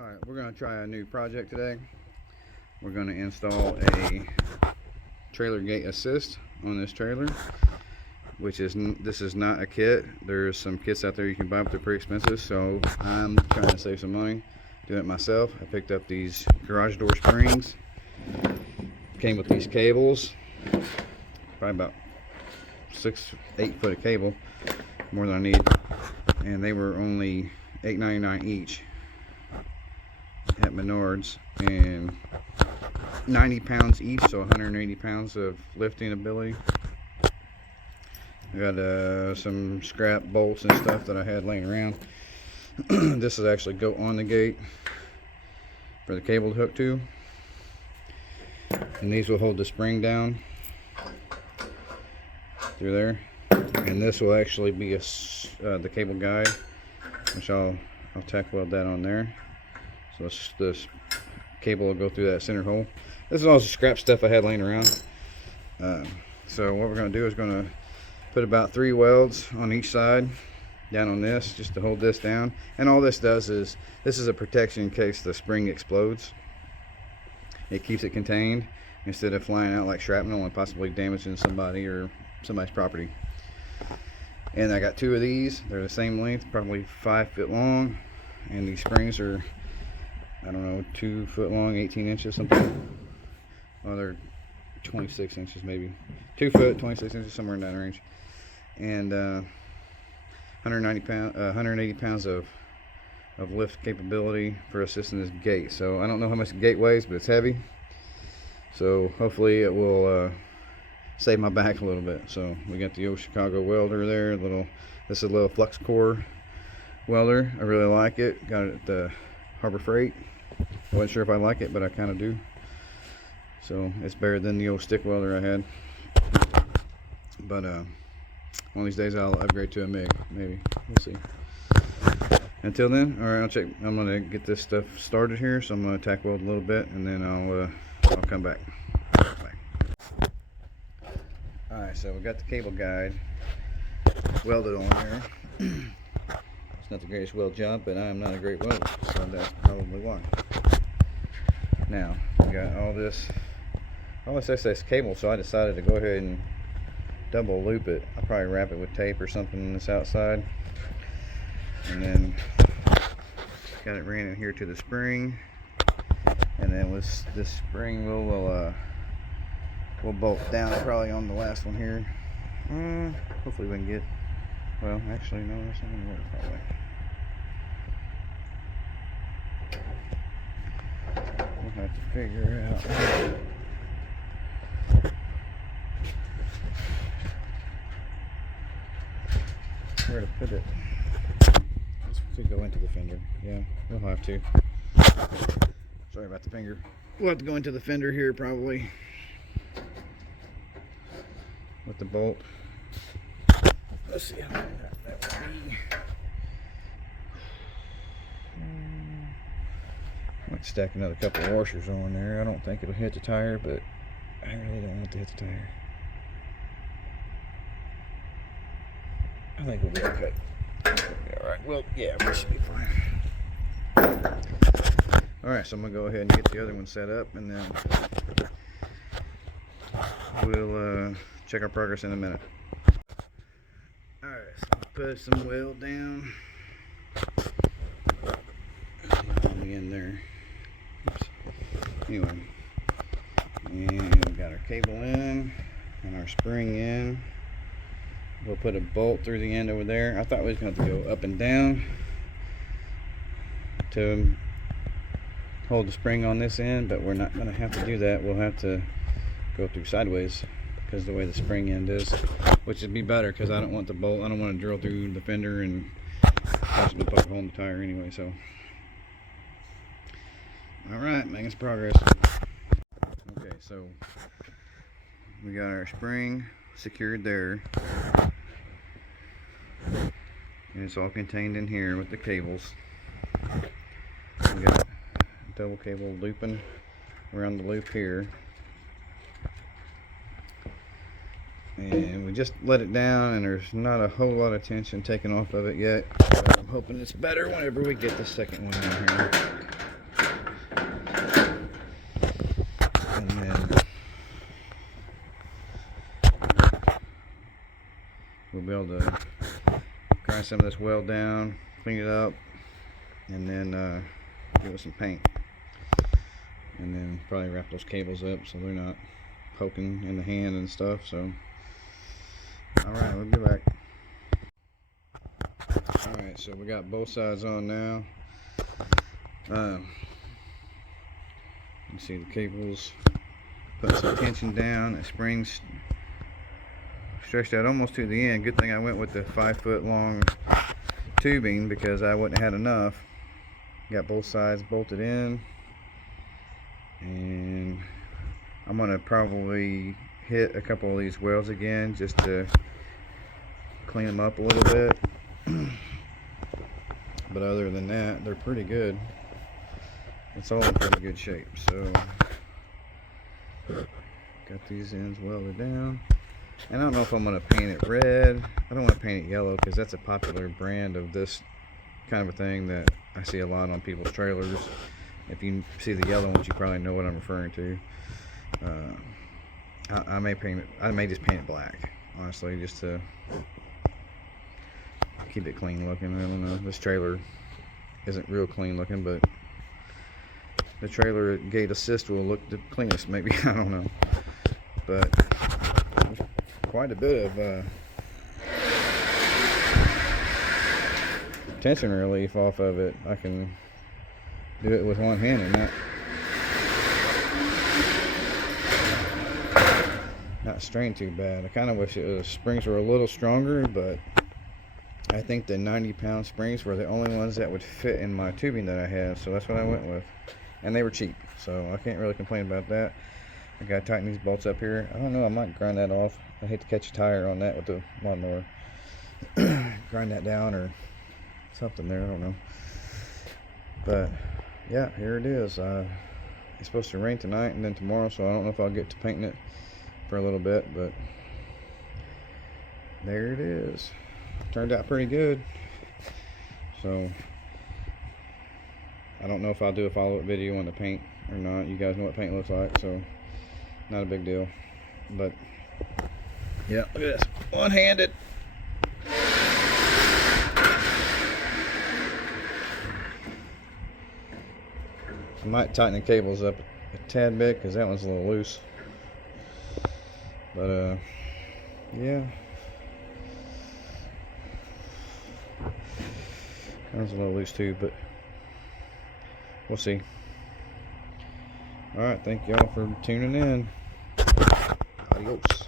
Alright, we're going to try a new project today. We're going to install a trailer gate assist on this trailer, which is, this is not a kit. There's some kits out there you can buy, but they're pretty expensive, so I'm trying to save some money, doing it myself. I picked up these garage door springs, came with these cables, probably about 6-8 foot of cable, more than I need, and they were only $8.99 each at Menards, and 90 pounds each, so 180 pounds of lifting ability. I got some scrap bolts and stuff that I had laying around. This is actually go on the gate for the cable to hook to, and these will hold the spring down through there, and this will actually be the cable guide, which I'll tack weld that on there. So this cable will go through that center hole. This is all the scrap stuff I had laying around. So what we're going to do is going to put about 3 welds on each side down on this, just to hold this down. And all this does is, this is a protection in case the spring explodes. It keeps it contained instead of flying out like shrapnel and possibly damaging somebody or somebody's property. And I got 2 of these. They're the same length, probably 5 foot long, and these springs are, I don't know, 2 foot long, 18 inches, something. Well, they're 26 inches maybe. 2 foot, 26 inches, somewhere in that range. And 180 pounds of lift capability for assisting this gate. So I don't know how much the gate weighs, but it's heavy. So hopefully it will save my back a little bit. So we got the old Chicago welder there. This is a little flux core welder. I really like it. Got it at the Harbor Freight. I wasn't sure if I like it, but I kind of do. So it's better than the old stick welder I had. But one of these days I'll upgrade to a MIG, maybe. We'll see. Until then, all right, I'm gonna get this stuff started here. So I'm gonna tack weld a little bit, and then I'll come back. Bye. All right, so we got the cable guide welded on there. It's not the greatest weld job, but I am not a great welder, so that's probably why. Now we got all this excess cable, so I decided to go ahead and double loop it. I'll probably wrap it with tape or something on this outside, and then got it ran in here to the spring, and then with this spring we'll bolt down probably on the last one here. Hopefully we can get, well, actually no, that's not gonna work probably. We'll have to figure out where to put it. This could go into the fender. Yeah, we'll have to. Sorry about the finger. We'll have to go into the fender here probably with the bolt. Let's see how long that would be. Might stack another couple of washers on there. I don't think it'll hit the tire, but I really don't want it to hit the tire. I think we'll be okay. Alright, well, yeah, we should be fine. Alright, so I'm going to go ahead and get the other one set up, and then we'll check our progress in a minute. Alright, so put some weld down. On the end there. Oops. Anyway, and we got our cable in and our spring in. We'll put a bolt through the end over there. I thought we was going to have to go up and down to hold the spring on this end, but we're not going to have to do that. We'll have to go through sideways because of the way the spring end is, which would be better because I don't want the bolt. I don't want to drill through the fender and possibly poke a hole in the tire anyway. So, all right, making some progress. Okay, so we got our spring secured there, and it's all contained in here with the cables. We got double cable looping around the loop here, and we just let it down, and there's not a whole lot of tension taken off of it yet, but I'm hoping it's better whenever we get the second one in here. be able to grind some of this weld down, clean it up, and then give it some paint. And then probably wrap those cables up so they're not poking in the hand and stuff. So, alright, we'll be back. Alright, so we got both sides on now. You can see the cables put some tension down. The springs stretched out almost to the end. Good thing I went with the 5-foot long tubing because I wouldn't have had enough. Got both sides bolted in, and I'm gonna probably hit a couple of these welds again just to clean them up a little bit. But other than that, they're pretty good. It's all in pretty good shape. So got these ends welded down, and I don't know if I'm gonna paint it red. I don't want to paint it yellow because that's a popular brand of this kind of a thing that I see a lot on people's trailers. If you see the yellow ones, you probably know what I'm referring to. I may paint it. I may just paint it black, honestly, just to keep it clean looking. I don't know. This trailer isn't real clean looking, but the trailer gate assist will look the cleanest, maybe. I don't know. But there's quite a bit of tension relief off of it. I can do it with one hand and not strain too bad. I kind of wish the springs were a little stronger, but I think the 90-pound springs were the only ones that would fit in my tubing that I have, so that's what I went with. And they were cheap, so I can't really complain about that. I gotta tighten these bolts up here. I don't know, I might grind that off. I hate to catch a tire on that with the lawnmower. Grind that down or something there, I don't know. But yeah, here it is. It's supposed to rain tonight and then tomorrow, so I don't know if I'll get to painting it for a little bit, but there it is. Turned out pretty good. So I don't know if I'll do a follow-up video on the paint or not. You guys know what paint looks like, so not a big deal. But yeah, look at this, one-handed. I might tighten the cables up a tad bit because that one's a little loose. But yeah, that one's a little loose too, but we'll see. Alright, thank y'all for tuning in. Adios.